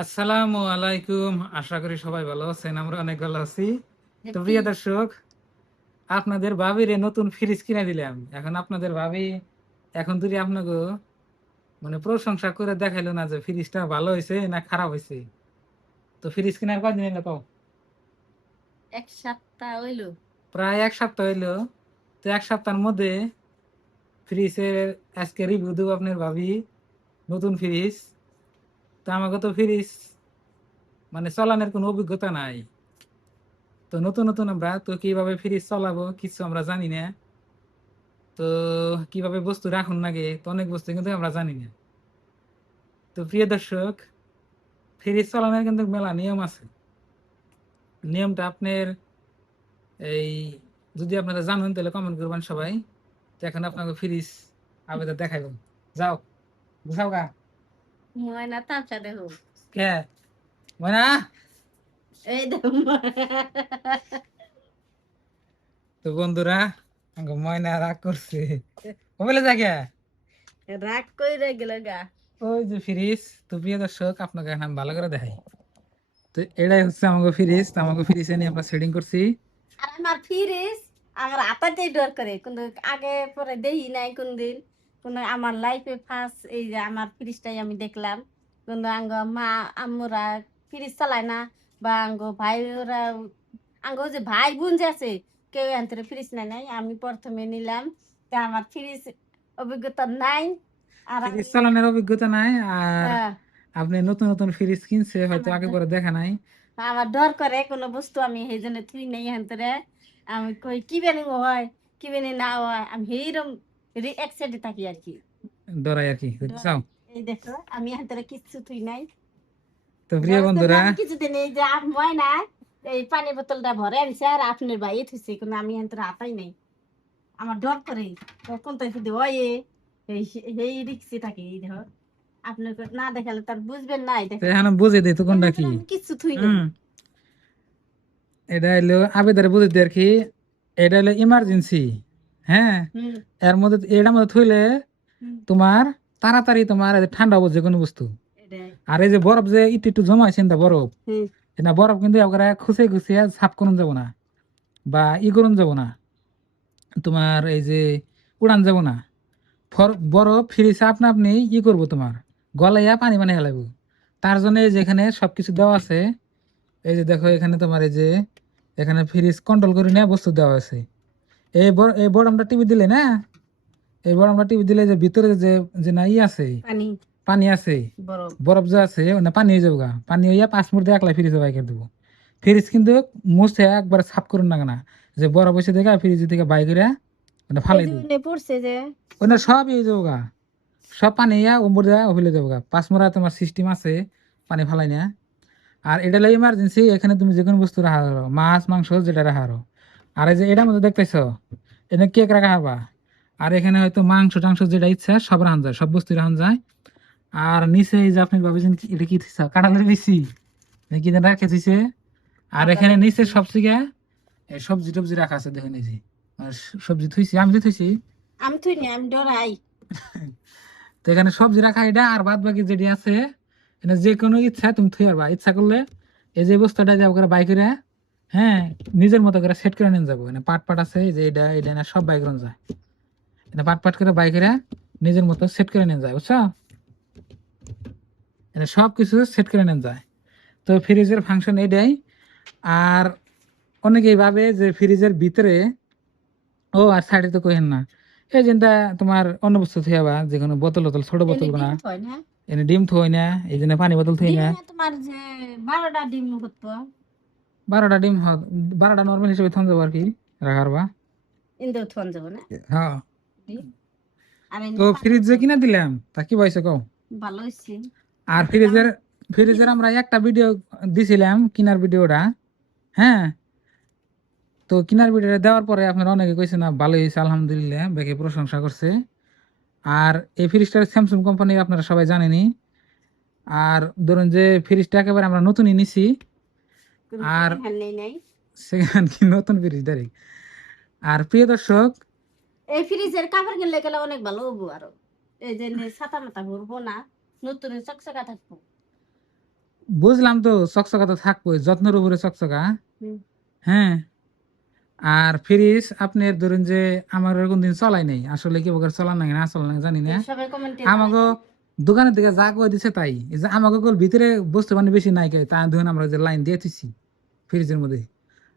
আসসালামু আলাইকুম। আশা করি সবাই ভালো আছেন। আমরা অনেক ভালো আছি। তো প্রিয় দর্শক, আপনাদের ভাবিরে নতুন ফ্রিজ কিনে দিলাম। এখন আপনাদের ভাবি এখন যদি আপনাকে মানে প্রশংসা করে দেখাইলো না যে ফ্রিজটা ভালো হয়েছে না খারাপ হয়েছে। তো ফ্রিজ কেনার কয়দিন হইলো কও? এক সপ্তাহ হইলো। প্রায় ১ সপ্তাহ হইলো। তো ১ সপ্তাহের মধ্যে ফ্রিজের আজকে রিভিউ দেবো আপনার ভাবি নতুন ফ্রিজ। তো আমাকে তো ফ্রিজ মানে চালানোর কোনো অভিজ্ঞতা নাই। তো নতুন আমরা তো কিভাবে ফ্রিজ চালাবো কিছু আমরা জানি না। তো কিভাবে বস্তু রাখুন লাগে তো অনেক বস্তু কিন্তু আমরা জানি না। তো প্রিয় দর্শক, ফ্রিজ চালানোর কিন্তু মেলা নিয়ম আছে। নিয়মটা আপনার এই যদি আপনারা জানেন তাহলে কমেন্ট করবেন সবাই। তো এখন আপনাকে ফ্রিজ আবেদন দেখাইব। যাও বুঝাও গা ময়না তামসা দেখো। কে ময়না। এই দেখো তো বন্ধুরা আমাকে ময়না রাগ করছে মোবাইলে দেখে রাগ কইরা গেল গা। ওই যে ফ্রিজ। তো প্রিয় দর্শক আপনাকে এখন আমি ভালো করে দেখাই। তো এটাই হচ্ছে আমাকে ফ্রিজ। তো আমাকে ফ্রিজে নিয়ে আমরা সেটিং করছি। আর আমার ফ্রিজ আমার আপাতেই ডর করে, কিন্তু আগে পরে দেখি নাই কোনদিন। কিন্তু আমার লাইফে ফার্স্ট এই যে আমার ফ্রিজটাই আমি দেখলাম। কিন্তু আঙ্গ মা আম্মুরা ফ্রিজ চালায় না, বা আঙ্গ ভাই ওরা আঙ্গ যে ভাই বোন যে আছে কেউ এখান ফ্রিজ নাই আমি প্রথমে নিলাম। তা আমার ফ্রিজ অভিজ্ঞতা নাই। আর ফ্রিজ আমি চালানোর অভিজ্ঞতা নাই আর হ্যাঁ, আপনি নতুন ফ্রিজ কিনছে হয়তো আমার আগে পরে দেখা নাই। আমার ডর করে কোনো বস্তু আমি সেই জন্য থুই নেই এখান। আমি কই কি বেনি হয় কি বেনি না হয়, আমি সেইরকম এক্সাইটেড থাকি আর কি। ডরাই আর কি ডরাই। চাও। এই দেখো আমি এখান কিচ্ছু থুই নাই। তো প্রিয় ডরের জন্য বন্ধুরা, আমি কিছুদিন এই যে মই না এই পানি বোতলটা ভরে আনছে আর আপনার ভাই থুইছে, কিন্তু আমি এখান হাতাই নাই। আমার ডর করে কোন তো শুধু ওই এই রিক্সে থাকে। এই দেখো আপনার না দেখালে তার বুঝবেন না। এই তো দেখো এখন বুঝে দিই তো কোনটা কি। আমি কিচ্ছু থুই নাই। হুম, এটা হলো আবেদনে বুঝে দিই আর কি। এটা হলো ইমার্জেন্সি। হ্যাঁ, হুম এর মধ্যে এটার মধ্যে থইলে হুম তোমার তাড়াতাড়ি তোমার এই যে ঠান্ডা হবো যে কোনো বস্তু। এটাই। আর এই যে বরফ যে একটু একটু জমা হয়েছে না বরফ, হুম এটা বরফ কিন্তু একবারে খুঁচে খুঁচিয়ে সাফ করুন যাব না বা করুন যাব না, তোমার এই যে উড়ান যাব না। বরফ ফ্রিজে আপনা আপনি করবো তোমার গলাইয়া পানি পানি হেলাইব। তার জন্য এই যে এখানে সবকিছু দেওয়া আছে। এই যে দেখো এখানে তোমার এই যে এখানে ফ্রিজ কন্ট্রোল করে নেওয়া বস্তু দেওয়া আছে। এই বড় আমরা টিভি দিলে না, এই বড় আমরা টিভি দিলে যে ভিতরে যে যে না আছে পানি পানি আছে, বরফ। বরফ যে আছে না পানি হয়ে যাবো গা, পানি হইয়া 5 মিনিট একলা ফ্রিজে বাইক করে দেবো। ফ্রিজ কিন্তু মুছে একবার সাফ করুন না না, যে বরফ এসে দেখে ফ্রিজ থেকে বাইক করে এই ফালাই যে দিই। উনি পড়ছে যে ওটা সবই হয়ে যাবো গা, সব পানি ইয়া উপর দেওয়া হইলে দেবো গা। 5 মোড়া তোমার সিস্টেম আছে পানি ফালাই না। আর এটা হলো ইমার্জেন্সি, এখানে তুমি যে কোনো বস্তু রাখা পারো, মাছ মাংস যেটা রাখা পারো। আর এই যে এটার মধ্যে দেখতেছ এখানে কেক রাখা হবা। আর এখানে হয়তো মাংস টাংস যেটা ইচ্ছা সব রাখান যায়, সব বস্তু রাখান যায়। আর নিচে এই যে আপনি ভাবেছেন এটা কি থইছা কাঁঠালের বিচি কি যেন রাখে থইছে। আর এখানে কাঁঠালের নিচে বিচি। সব থেকে সবজি টবজি রাখা আছে দেখেন এই যে আর সবজি থইছি আমি যে থইছি। আমি থুই না, আমি ডরাই। তো এখানে সবজি রাখা এটা আর বাদ বাকি যেটি আছে এটা যে কোনো ইচ্ছা তুমি থুই পারবা। ইচ্ছা করলে এই যে বস্তাটা যাবো করে বাইকেরা, হ্যাঁ, নিজের মতো করে সেট করে নিয়ে যাবো। পাট পাট আছে এই যে এটা এটা না সব বাইক যায়, এটা পাট পাট করে বাইকেরা নিজের মতো সেট করে নিয়ে যায় বুঝছো। এটা সব কিছু সেট করে নিয়ে যায়। তো ফ্রিজের ফাংশন এটাই। আর অনেকেই ভাবে যে ফ্রিজের ভিতরে ও আর সাইডে তো কইেন না এই যেটা তোমার অন্য বস্তু থইয়াবা যে কোনো বোতল বোতল ছোট এনে বোতল না, ডিম থয় না। এনে ডিম থই না, এই জন্য পানি বোতল থই না। ডিমে তোমার যে 12টা ডিম করতো 12টা ডিম 12টা নর্মাল হিসেবে থন যাবো আর কি রাখার বা। ইন্দো থন যাব না হ্যাঁ। ডিম। আর তো এনে পানি ফ্রিজ যে বোতল কিনা দিলাম তা কি পাইছে কও। ভালো হইছে। আর কিন্তু ফ্রিজের ফ্রিজের আমরা একটা ভিডিও দিছিলাম কিনার ভিডিওটা। হ্যাঁ, তো কিনার ভিডিওটা দেওয়ার পরে আপনারা অনেকে কইছে না ভালো হয়েছে আলহামদুলিল্লাহ, বেশি প্রশংসা করছে। আর এই ফ্রিজটা স্যামসাং কোম্পানির আপনারা সবাই জানেনই। আর ধরুন যে ফ্রিজটা একেবারে আমরা নতুনই নিছি। কিন্তু আর সেকেন্ড হ্যান্ড নেই নাই। সেখান কি নতুন ফ্রিজ ডাইরেক্ট। আর প্রিয় দর্শক, এই ফ্রিজের কাপড় কিনলে গেলে অনেক ভালো হবো আরো। এই যে ছাতা মাথা ঘুরবো না, নতুন চকচকা থাকবো। বুঝলাম তো, চকচকা তো থাকবোই, যত্নের উপরে চকচকা। হুম। হ্যাঁ, আর ফ্রিজ আপনার ধরুন যে আমার কোন দিন চলাই নাই, আসলে কি প্রকার চলার নাকি না চলার নাকি জানি না। সবাই কমেন্টে আমাকে জানাবেন। দোকানের দিকে যা করে দিছে তাই, এই যে আমাকে ভিতরে বস্তু বানি বেশি নাই কে, তা ধরুন আমরা যে লাইন দিয়ে থুইছি ফ্রিজের মধ্যে,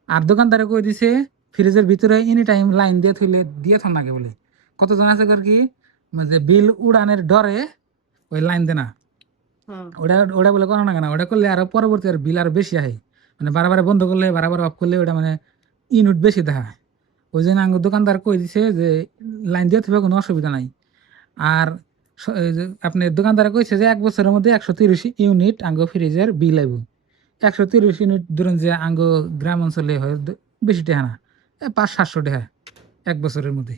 আর দোকানদারে কই দিছে ফ্রিজের ভিতরে এনি টাইম লাইন দিয়ে থইলে দিয়ে থন লাগে বলে। কতজন আছে কর কি, যে বিল উড়ানের ডরে ওই লাইন দেয় না। হুম। ওটা ওটা বলে করা না কেন, ওটা করলে আরো পরবর্তী আর বিল আরো বেশি আহে, মানে বারবার বন্ধ করলে বারবার অফ করলে ওটা মানে ইউনিট বেশি দেখা। ওই জন্য আঙ্গুর দোকানদার কই দিছে যে লাইন দিয়ে থাকবে, কোনো অসুবিধা নাই। আর এই যে আপনার দোকানদার কইছে যে 1 বছরের মধ্যে 130 ইউনিট আঙ্গো ফ্রিজের বিল আইব। 130 ইউনিট ধরুন যে আঙ্গো গ্রাম অঞ্চলে হয় বেশি টাকা না, 500-700 টাকা 1 বছরের মধ্যে,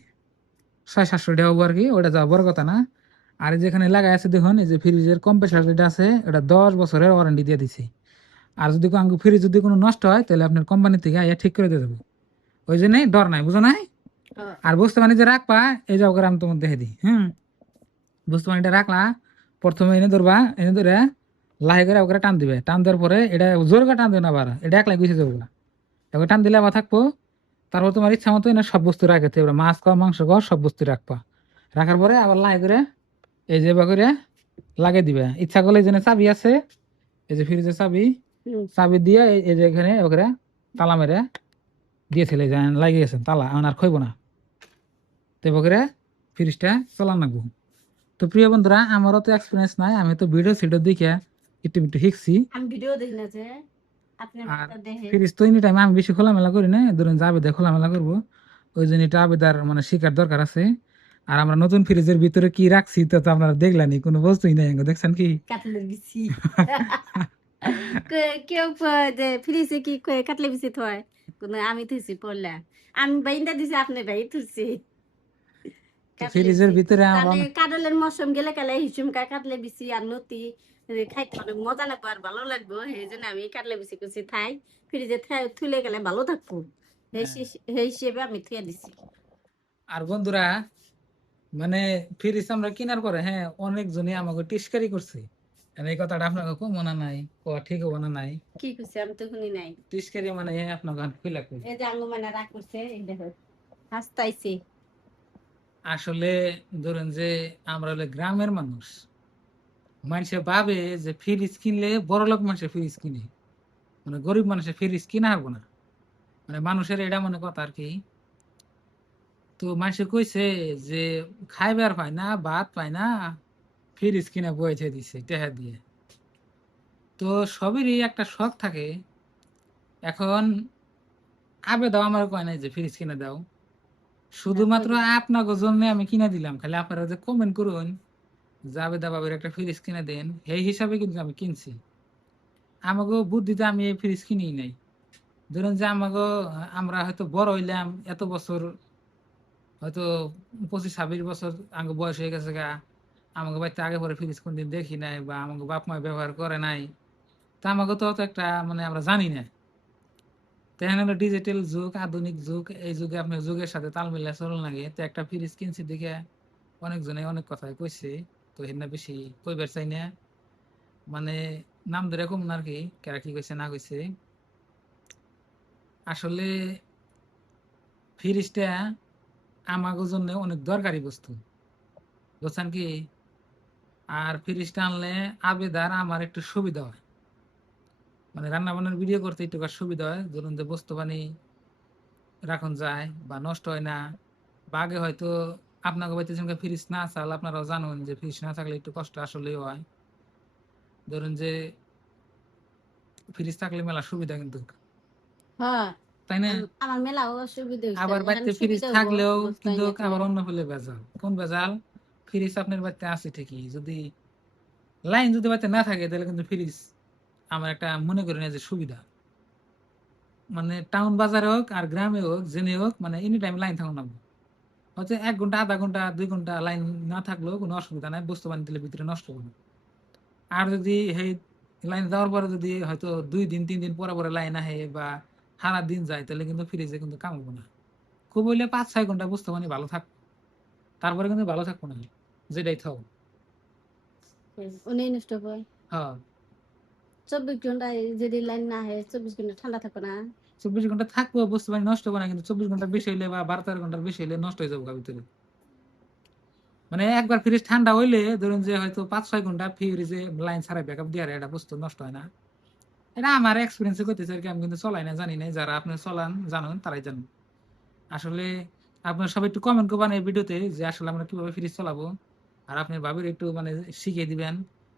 600-700 টাকা হবো আর কি, ওটা যাওয়া বড় কথা না। আর এই যেখানে লাগাই আছে দেখুন, এই যে ফ্রিজের কম্প্রেসার যেটা আছে এটা 10 বছরের ওয়ারেন্টি দিয়ে দিছে। আর যদি আঙ্গো ফ্রিজ যদি কোনো নষ্ট হয় তাহলে আপনার কোম্পানি থেকে আইয়া ঠিক করে দিয়ে দেবো। ওই জন্যই ডর নাই, বুঝো নাই। হ্যাঁ। আর বস্তু বাণিজ্য রাখবা, এই যাও করে আমি তোমার দেখে দিই। বস্তু বাণিজ্য রাখলা, প্রথমে এনে ধরবা, এনে ধরে লাহে করে ওকে টান দিবে, টান দেওয়ার পরে এটা জোর করে টান দেবে না, আবার এটা একলাই গুছিয়ে যাবো না, এবার টান দিলে আবার থাকবো। তারপর তোমার ইচ্ছা মতো এনে সব বস্তু রাখতে হবে, মাছ খাওয়া মাংস খাওয়া সব বস্তু রাখবা। রাখার পরে আবার লাহে করে এই যে করে লাগিয়ে দিবে। ইচ্ছা করলে এই যে চাবি আছে, এই যে ফ্রিজের চাবি, হুম। চাবি দিয়ে এই যে এখানে ওকে তালা মেরে দিয়েছিল, যে লাগিয়ে গেছেন তালা, এখন আর খইব না। তো করে ফ্রিজটা চালান লাগবো। তো প্রিয় বন্ধুরা, আমারও তো এক্সপিরিয়েন্স নাই, আমি তো ভিডিও সিডিও দেখে একটু একটু শিখছি। আমি ভিডিও দেখি না যে আপনি আর দেখে। ফ্রিজ তো এনি টাইম আমি বেশি খোলামেলা করি না, ধরুন যে আবেদা খোলামেলা করবো, ওই জন্য এটা আবেদার মানে শিকার দরকার আছে। আর আমরা নতুন ফ্রিজের ভিতরে কি রাখছি তো তো আপনারা দেখলেনি, কোনো বস্তুই নাই, দেখছেন কি? কাটলে বিচি। কেউ যে ফ্রিজে কি কাটলে বিচি থয়, কোনো আমি থুইছি পড়লা, আমি বাইন্দা দিছি আপনি বাই থুইছি তো কাটলে ফ্রিজের বিচি। ভিতরে আমরা তাহলে কাটলের মৌসুম গেলে কালে হিসুম কাটলে বিচি আর নতি খাইতে অনেক মজা লাগবো আর ভালো লাগবো, সেই জন্য আমি কাটলে বিচি করছি থাই ফ্রিজে থুলে গেলে ভালো থাকবো, সেই হিসেবে আমি থুয়ে দিছি। আর বন্ধুরা, মানে ফ্রিজ আমরা কেনার পরে হ্যাঁ অনেকজনই আমাকে টিস্কারি করছে, এই কথাটা আপনাকে খুব মনে নাই, ঠিক হবো না নাই। কি করছে আমি তো শুনি নাই। টিস্কারি মানে আপনাকে খুলে এই যে আঙ্গু মানে রাগ করছে, এই দেখো হাসতাইছে। আসলে ধরেন যে আমরা হলে গ্রামের মানুষ, মানুষে ভাবে যে ফ্রিজ কিনলে বড়লোক মানুষের ফ্রিজ কিনে, মানে গরিব মানুষের ফ্রিজ কিনা হবো না, মানে মানুষের এটা মনে কথা আর কি। তো মানুষে কইছে যে খাইবার পায় না, ভাত পায় না, ফ্রিজ কিনে বইছে দিছে টেহা দিয়ে। তো সবেরই একটা শখ থাকে। এখন আবে দাও আমার কয় নাই যে ফ্রিজ কিনে দাও, শুধুমাত্র আপনাকে জন্য আমি কিনে দিলাম, খালি আপনারা যে কমেন্ট করুন যে আবেদা বাবের একটা ফ্রিজ কিনে দেন, এই হিসাবে কিন্তু আমি কিনছি। আমাকে বুদ্ধিতে আমি এই ফ্রিজ কিনেই নাই। ধরুন যে আমাকে আমরা হয়তো বড় হইলাম এত বছর, হয়তো 25-26 বছর আগে বয়স হয়ে গেছে গা, আমাকে বাড়িতে আগে পরে ফ্রিজ কোনদিন দেখি নাই বা আমাকে বাপ মা ব্যবহার করে নাই, তা আমাকে তো অত একটা মানে আমরা জানি না। তেমন হলো ডিজিটাল যুগ, আধুনিক যুগ, এই যুগে আপনার যুগের সাথে তাল মিলিয়ে চলন লাগে। তো একটা ফ্রিজ কিনছি দেখে অনেকজনে অনেক কথাই কইছে, তো হেনা বেশি কইবার চাই না, মানে নাম ধরে কম না আর কি, কারা কি কইছে না কইছে। আসলে ফ্রিজটা আমাগো জন্য অনেক দরকারি বস্তু, বুঝছেন কি? আর ফ্রিজটা আনলে আবেদার আমার একটু সুবিধা হয়, মানে রান্না বান্নার ভিডিও করতে একটু সুবিধা হয়, ধরুন যে বস্তু বানি রাখুন যায় বা নষ্ট হয় না। বা আগে হয়তো আপনাকে বাড়িতে যেমন ফ্রিজ না চাল, আপনারাও জানুন যে ফ্রিজ না থাকলে একটু কষ্ট আসলেই হয়। ধরুন যে ফ্রিজ থাকলে মেলা সুবিধা কিন্তু, হ্যাঁ, তাই না? আমার মেলাও অসুবিধা হইছে, আবার এখন বাড়িতে ফ্রিজ সুবিধা হবো থাকলেও বস্তা কিন্তু এনে আবার থুয়ে। অন্য ফেলে ভেজাল। কোন ভেজাল? ফ্রিজ আপনার বাড়িতে আছে ঠিকই, যদি লাইন যদি বাড়িতে না থাকে তাহলে কিন্তু ফ্রিজ আমার একটা মনে করি না যে সুবিধা। মানে টাউন বাজারে হোক আর গ্রামে হোক জেনে হোক, মানে এনি টাইম লাইন থাকুন লাগবে। হয়তো 1 ঘন্টা, আধা ঘন্টা, 2 ঘন্টা লাইন না থাকলেও কোনো অসুবিধা নাই, বস্তু বানিয়ে দিলে ভিতরে নষ্ট হবে না। আর যদি এই লাইন যাওয়ার পরে যদি হয়তো 2 দিন 3 দিন পরে পরে লাইন আহে বা সারা দিন যায়, তাহলে কিন্তু ফ্রিজে কিন্তু কাম হবে না। খুব হইলে 5-6 ঘন্টা বস্তু বানিয়ে ভালো থাকবে, তারপরে কিন্তু ভালো থাকবো না, যেটাই থাও। উনি নষ্ট হয়। হ্যাঁ, 24 ঘন্টায় যদি লাইন না হয় 24 ঘন্টা ঠান্ডা থাকো না? 24 ঘন্টা থাকবো বুঝতে পারি, নষ্ট হবে না, কিন্তু 24 ঘন্টা বেশি হইলে বা 12-13 ঘন্টার বেশি হইলে নষ্ট হয়ে যাবে গা ভিতরে। মানে একবার ফ্রিজ ঠান্ডা হইলে ধরুন যে হয়তো 5-6 ঘন্টা ফ্রিজে লাইন ছাড়া ব্যাকআপ দিয়ে এটা বুঝতে নষ্ট হয় না। এটা আমার এক্সপিরিয়েন্সে করতেছে আর কি, আমি কিন্তু চলাই না, জানি না, যারা আপনি চলান জানেন তারাই জানেন। আসলে আপনার সবাই একটু কমেন্ট করবেন এই ভিডিওতে যে আসলে আমরা কিভাবে ফ্রিজ চালাবো, আর আপনার ভাবির একটু মানে শিখিয়ে দিবেন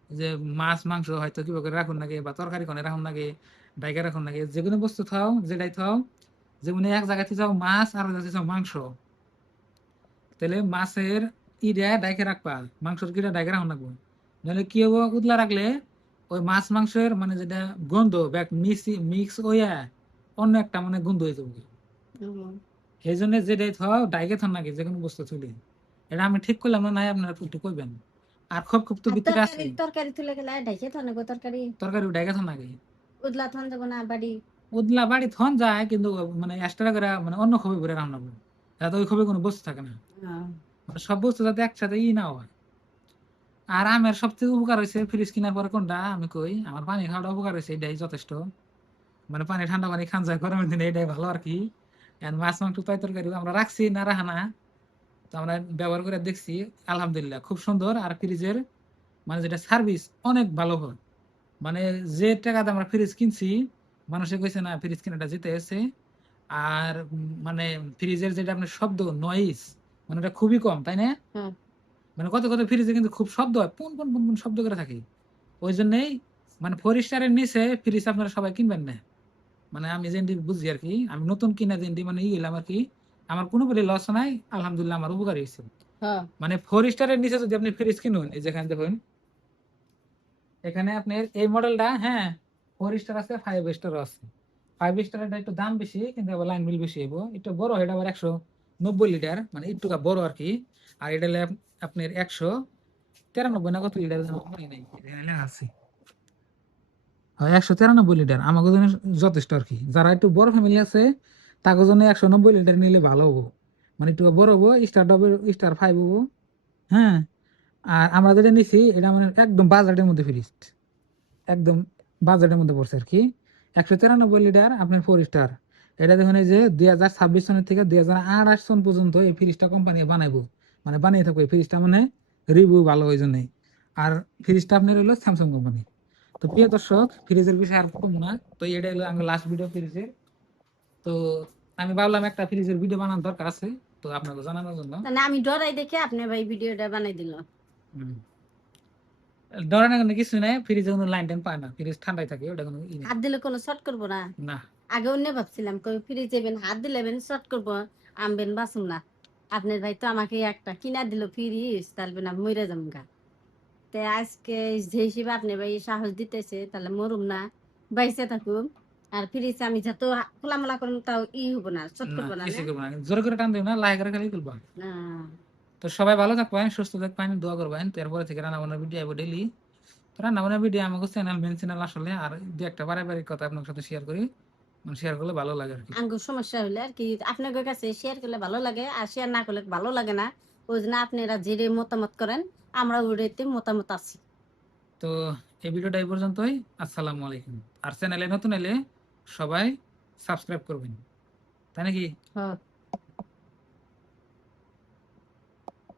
যে মাছ মাংস হয়তো কিভাবে করে রাখুন নাকি, বা তরকারি কোনে রাখুন নাকি, ডাইকা রাখুন নাকি, যে কোনো বস্তু থাও যেটাই থাও, যেমন এক জায়গাতে যাও মাছ আর এক জায়গাতে যাও মাংস, তাহলে মাছের ইটা ডাইকে রাখবা, মাংসের কিটা ডাইকে রাখুন রাখবো, নাহলে কি হবো, উতলা রাখলে ওই মাছ মাংসের মানে যেটা গন্ধ ব্যাক মিক্স হইয়া অন্য একটা মানে গন্ধ হয়ে যাবে। হুম। এই জন্য যেটাই থাও ডাইকে থান নাকি যে কোনো বস্তু তুলি, এটা আমি ঠিক করলাম না, নাই আপনারা একটু কইবেন। আর খুব খুব তো আর ভিতরে আছে, তরকারি তুলে গেলে ঢাইকে থানে গো তরকারি তরকারি ডাইকে থান নাকি, উদলা থান যাবো না বাড়ি। উদলা বাড়ি থন যায় কিন্তু মানে এক্সট্রা করে মানে অন্য খবি করে রান্না করবো, যাতে ওই খবি কোনো বস্তু থাকে না, মানে সব বস্তু যাতে একসাথে না হয়। আর আমের সবথেকে উপকার হয়েছে ফ্রিজ কেনার পরে কোনটা আমি কই, আমার পানি খাওয়াটা উপকার হয়েছে, এটাই যথেষ্ট। মানে পানি ঠান্ডা পানি খান যায় গরমের দিনে, এটাই ভালো আর কি। আর মাছ মাংস তরকারি আমরা রাখছি না রাখা না, তো আমরা ব্যবহার করে দেখছি, আলহামদুলিল্লাহ খুব সুন্দর। আর ফ্রিজের মানে যেটা সার্ভিস অনেক ভালো হয়, মানে যে টাকাতে আমরা ফ্রিজ কিনছি, মানুষে কইছে না ফ্রিজ কিনাটা জিতে আছে। আর মানে ফ্রিজের যেটা আপনার শব্দ নয়েজ, মানে এটা খুবই কম, তাই না? হুম। মানে কত কত ফ্রিজে কিন্তু খুব শব্দ হয়, পুন পুন পুন পুন শব্দ করে থাকে। ওই জন্যই মানে 4 স্টারের নিচে ফ্রিজ আপনারা সবাই কিনবেন না, মানে আমি যেটি বুঝি আর কি, আমি নতুন কিনা যেটি মানে গেলাম আর কি, আমার কোনো বলে লস নাই, আলহামদুলিল্লাহ আমার উপকারী হয়েছে। হ্যাঁ। মানে 4 স্টারের নিচে যদি আপনি ফ্রিজ কিনুন, এই যেখানে দেখুন এখানে আপনার এই মডেলটা, হ্যাঁ 4 স্টার আছে, 5 স্টার আছে। 5 স্টারের একটু দাম বেশি, কিন্তু আবার লাইন বিল বেশি হইব, একটু বড়, এটা আবার 190 লিটার, মানে একটু বড় আর কি। আর এটা হলো আপনার 193 না কত লিটার যেন মনে নাই, এখানে লেখা আছে। হয় 193 লিটার আমাদের জন্য যথেষ্ট আর কি, যারা একটু বড় ফ্যামিলি আছে তাদের জন্য 190 লিটার নিলে ভালো হবো, মানে একটু বড় হবো, স্টার ডবল স্টার 5 হবো। হ্যাঁ, আর আমরা যেটা নিছি এটা মানে একদম বাজেটের মধ্যে ফ্রিজ, একদম বাজেটের মধ্যে পড়ছে আর কি। 193 লিটার আপনার 4 স্টার। এটা দেখুন এই যে 2026 সনের থেকে 2028 সন পর্যন্ত এই ফ্রিজটা কোম্পানি বানাইবো, মানে বানিয়ে থাকবো এই ফ্রিজটা, মানে রিভিউ ভালো ওই জন্যই। আর ফ্রিজটা আপনার হলো স্যামসাং কোম্পানি। তো প্রিয় দর্শক, ফ্রিজের বিষয়ে আর কম না, তো এটা হলো আমার লাস্ট ভিডিও ফ্রিজের। তো আমি ভাবলাম একটা ফ্রিজের ভিডিও বানানোর দরকার আছে, তো আপনাকে জানানোর জন্য। মানে আমি ডরাই দেখে আপনি ভাই ভিডিওটা বানাই দিল। হুম। ধরেন এখন কিছু নাই, ফ্রিজে কোনো লাইন টাইন পায় না, ফ্রিজ ঠান্ডাই থাকে, ওটা কোনো ই নেই। হাত দিলে কোনো শর্ট করবো না? না। আগে অন্য ভাবছিলাম কই ফ্রিজ যাবেন হাত দিলেবেন শর্ট করবো, আমবেন বাসুম না। আপনার ভাই তো আমাকে একটা কিনা দিল ফ্রিজ, তাহলে না মরে যাম গা। তে আজকে যে হিসেবে আপনি ভাই সাহস দিতেছে, তাহলে মরুম না, বাইসে থাকুম। আর ফ্রিজ আমি যত খোলামেলা করুম তাও হবো না, শর্ট না করবো না কিছু না? করবো না, জোরে করে টান দেব না, লাই করে খালি তুলবা। না। তো সবাই ভালো থাকবেন, সুস্থ থাকবেন, দোয়া করবেন। তো এরপরে থেকে রান্না বান্নার ভিডিও আইবো ডেইলি। তো রান্না বান্নার ভিডিও আমাকে চ্যানেল, মেন চ্যানেল আসলে, আর দু একটা পারিবারিক কথা আপনার সাথে শেয়ার করি, মানে শেয়ার করলে ভালো লাগে আর কি। আঙ্গুর সমস্যা হলে আর কি আপনাদের কাছে শেয়ার করলে ভালো লাগে, আর শেয়ার না করলে ভালো লাগে না। ওই জন্য আপনারা যেটা মতামত করেন আমরা ওইটাতে মতামত আছি। তো এই ভিডিওটা এই পর্যন্তই। আসসালামু আলাইকুম। আর চ্যানেলে নতুন এলে সবাই সাবস্ক্রাইব করবেন, তাই নাকি? হ্যাঁ।